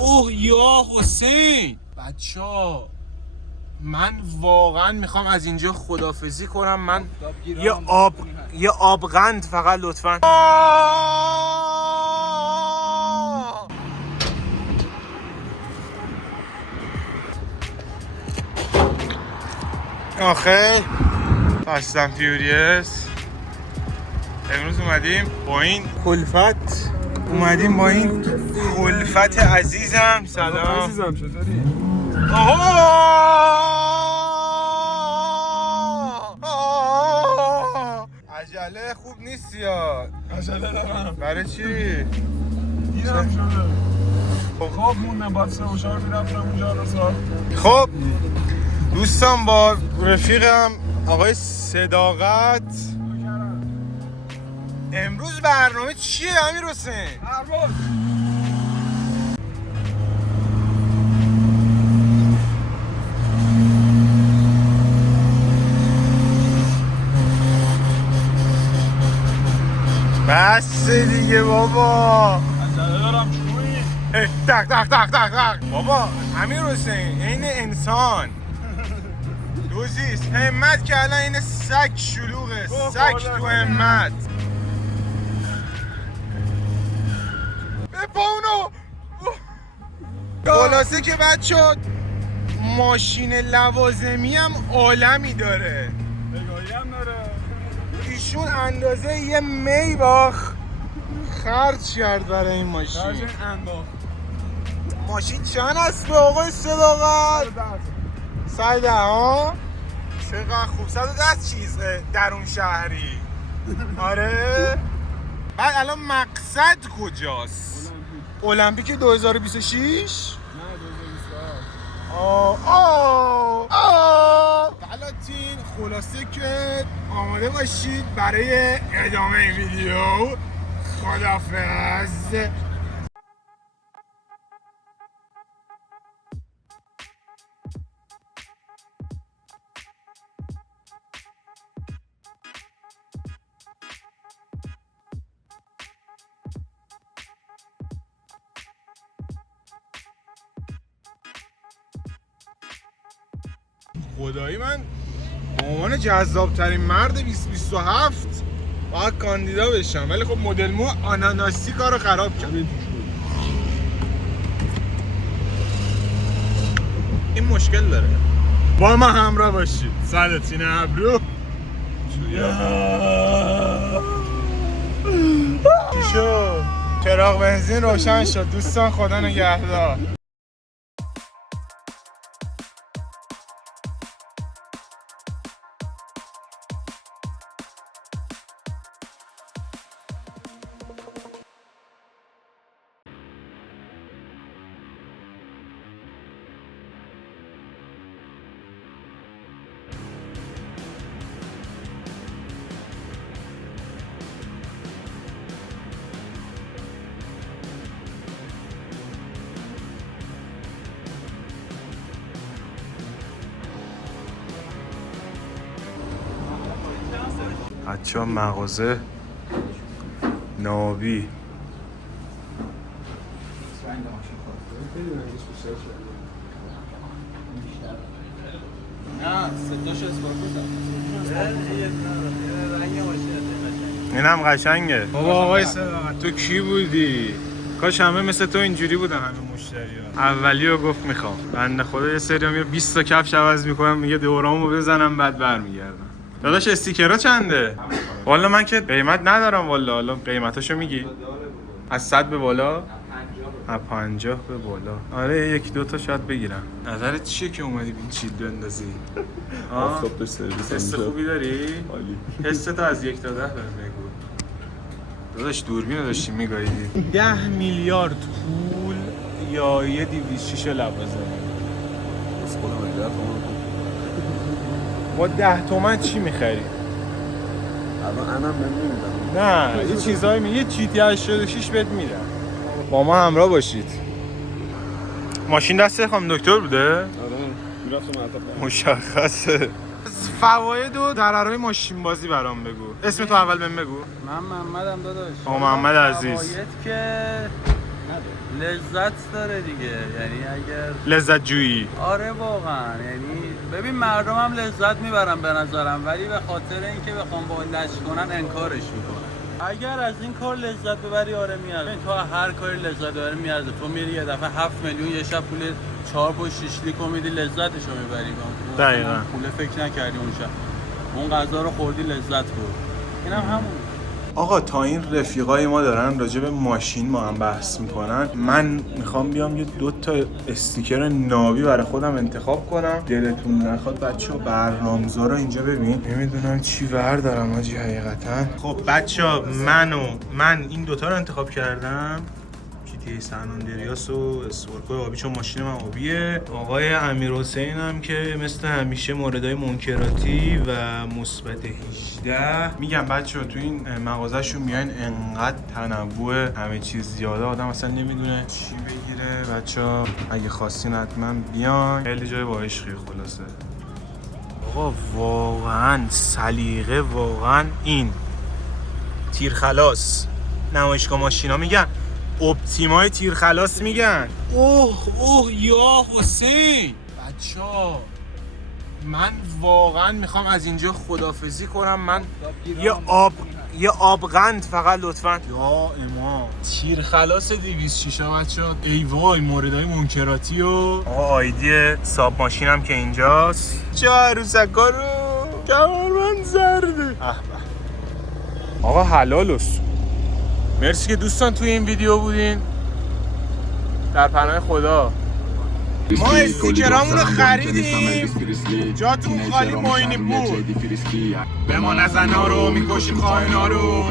اوه یا حسین بچه‌ها، من واقعا میخوام از اینجا خدافزی کنم. من یه آبغند فقط لطفا. آخه فاست اند فیوریوس امروز اومدیم با این کلفت، با این کلفت عزیزم. سلام عزیزم، چطوری؟ عجله خوب نیست یا؟ عجله دارم. برای چی؟ دیرم شده. خب موندم باید 3 و 4 میرفتم اونجا رسا. خب دوستان، با رفیقم آقای صداقت امروز برنامه چیه امیر حسین؟ پرواز. بس دیگه بابا، عجله دارم. چونی؟ تق تق تق تق تق. بابا امیر حسین این انسان دوزیست، همت که الان این سگ شلوغه، سگ تو همت. بپا اونو. خلاصه که بچه ماشین لوازمی هم عالمی داره. بگاهی هم داره. ایشون اندازه یه میباخ خرج کرد برای این ماشین. درجه انداخت. ماشین چند هست به آقای صداقت؟ 110 ها؟ چقدر خوب. 110 چیز درون شهری. آره. بعد الان مقصد کجاست؟ المپیک 2026؟ نه 2027. بلاتین. خلاصه که آماده باشید برای ادامه این ویدیو. خداحافظ. خدایی من به عنوان جذاب ترین مرد 2027 باید کاندیدا بشم، ولی خب مدل مو آناناسی کارو خراب کرد. این مشکل داره. با ما همراه باشید. سلطین ابرو. چی شد؟ چراغ بنزین روشن شد. دوستان خدا نگهدار. بچه ها مغازه نابی. اینم قشنگه. بابا آقای صداقت تو کی بودی؟ کاش همه مثل تو اینجوری بودن همه مشتری‌ها. اولیو گفت میخوام. بنده خدا یه سری میگه 20 تا کفش عوض میکنم، میگه دورامو بزنم بعد برمیگردم. داداش استیکرها چنده؟ والا من که قیمت ندارم والا. حالا قیمتاشو میگی؟ از 100 به بالا؟ از 50 به بالا. آره یکی دو تا شاید بگیرم. نظرت چیه که اومدی این چیل بندازی؟ آفتاب داشت سرویس. حس خوبی داری؟ عالی. حست از 1 تا 10 بهم بگو. داداش دوربین رو داشتی میگاییدی. 10 میلیارد پول یا یه 206 لوازم؟ بس خودم 10 تومن. با 10 تومن چی میخری؟ الان انم نمیدم. نه یه چیزایی یه جی 86 بهت میدم. با ما همراه باشید. ماشین دست خانم دکتر بوده؟ آره میرفتم معطف. مشخصه. فواید و ضررهای ماشین بازی برام بگو. اسم تو اول بهم بگو. من محمدم داداش. محمد عزیز. فواید که لذت داره دیگه، یعنی اگر لذت جویی. آره واقعا، یعنی ببین مردم هم لذت میبرن به نظرم، ولی به خاطر اینکه بخوام با لش کنن انکارش میکنن. اگر از این کار لذت ببری آره میارزه. تو هر کاری لذت ببری میارزه. تو میری یه دفعه 7 میلیون یه شب پول 4 و 6 لیکو میدی لذتشو میبری. دقیقاً. پول فکر نکردی اون شب. اون غذا رو خوردی لذت برد. اینم همون. آقا تا این رفیقای ما دارن راجع به ماشین ما هم بحث میکنن، من میخوام بیام یه 2 تا استیکر ناوی برای خودم انتخاب کنم. دلتون نخواد بچه‌ها برنامه‌زا رو اینجا ببین، نمیدونم چی ور دارم آجی حقیقتا. خب بچه‌ها من این 2 تا رو انتخاب کردم، کیتی سن آندریاس و اسورکو آبی، چون ماشین من آبیه. آقای امیرحسین هم که مثل همیشه موردهای منکراتی و مثبت 18. میگم بچه‌ها تو این مغازه‌شون میاین انقدر تنوع همه چیز زیاده، آدم اصلا نمیدونه چی بگیره. بچه‌ها اگه خواستین حتما بیاین، خیلی جای با عشقی خلاصه. آقا واقعا سلیقه، واقعا این تیرخلاص نمایشگاه ماشینا میگن، اپتیمای تیرخلاص میگن. اوه یا حسین بچه‌ها، من واقعا میخوام از اینجا خدافظی کنم. من یه آبغند فقط لطفاً. یا امام تیرخلاص 206 بچه‌ها. ای وای موردهای منکراتی و آقا آیدی ساب ماشینم که اینجاست. چه عروسکا رو کمربند زرده. آقا حلال است. مرسی که دوستان توی این ویدیو بودین. در پناه خدا. ما استیکرامون رو خریدیم، جاتون خالی معینی بود. به ما نزنا رو میکشیم خائنا رو.